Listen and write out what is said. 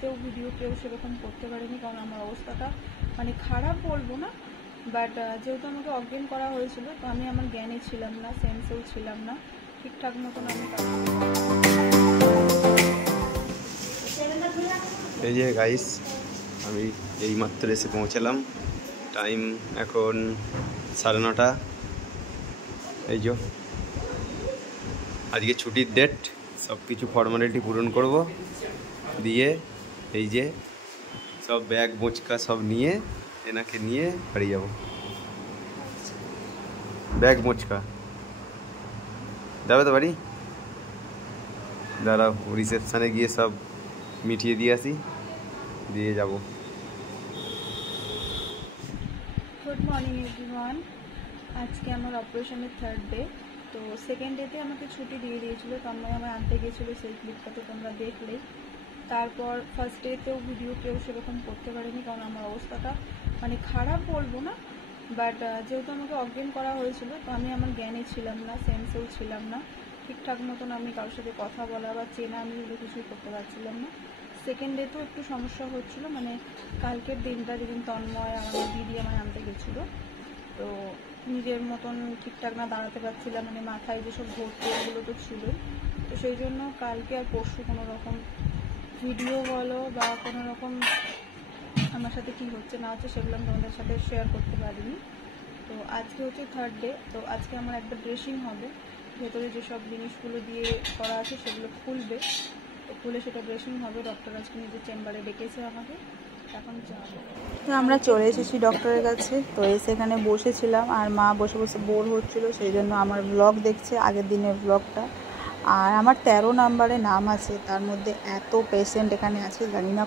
ডেতেও video কেউ সেরকম করতে পারেনি, কারণ আমার অবস্থাটা মানে খারাপ বলবো না, বাট যেহেতু আমাকে অজ্ঞান করা হয়েছিল তো আমি আমার জ্ঞানে ছিলাম না, সেন্সেও ছিলাম না ঠিকঠাক মতন। আমি এই যে গাইস, আমি এইমাত্র এসে পৌঁছালাম। টাইম এখন 9:30। এই যে আজকে ছুটির ডেট, সব কিছু ফর্মালিটি পূরণ করব, দিয়ে এই যে সব ব্যাগ বোঁচকা সব নিয়ে এনাকে নিয়ে বাড়ি যাব। ব্যাগ বোঁচকা যাবে তো বাড়ি, দাঁড়াও রিসেপশানে গিয়ে সব মিটিয়ে দিয়ে আসি, দিয়ে যাব। Good morning everyone. আজকে আমার অপারেশনের 3rd ডে। তো 2nd ডেতে আমাকে ছুটি দিয়ে দিয়েছিল, তো আমায় আনতে গেছিলো, সেই ক্লিপটা তো তোমরা দেখলেই। তারপর 1st ডেতেও ভিডিও কেউ সেরকম করতে পারেনি, কারণ আমার অবস্থাটা মানে খারাপ বলবো না, বাট যেহেতু আমাকে অজ্ঞান করা হয়েছিল তো আমি আমার জ্ঞানে ছিলাম না, সেন্সেও ছিলাম না ঠিকঠাক মতন। আমি কারোর সাথে কথা বলা বা চেনা আমি এগুলো কিছুই করতে পারছিলাম না। 2nd ডেতেও একটু সমস্যা হচ্ছিল, মানে কালকের দিনটা যেদিন তন্ময় আমাদের দিদি আমায় আনতে গেছিলো, তো নিজের মতন ঠিকঠাক না দাঁড়াতে পারছিলাম, মানে মাথায় যেসব ভর্তি এগুলো তো ছিলই। তো সেই জন্য কালকে আর পরশু কোনো রকম ভিডিও বলো বা কোনো রকম আমার সাথে কী হচ্ছে না হচ্ছে সেগুলো আমি তোমাদের সাথে শেয়ার করতে পারিনি। তো আজকে হচ্ছে 3rd ডে। তো আজকে আমার একটা ড্রেসিং হবে, ভেতরে যেসব জিনিসগুলো দিয়ে করা আছে সেগুলো খুলবে, তো খুলে সেটা ড্রেসিং হবে। ডক্টর আজকে নিজের চেম্বারে ডেকেছে আমাকে, এখন যাবো। তো আমরা চলে এসেছি ডক্টরের কাছে। তো এসে এখানে বসেছিলাম, আর মা বসে বসে বোর হচ্ছিল, সেই জন্য আমার ব্লগ দেখছে, আগের দিনের ব্লগটা। আর আমার 13 নাম্বারে নাম আছে, তার মধ্যে এত পেশেন্ট এখানে আছে জানি না।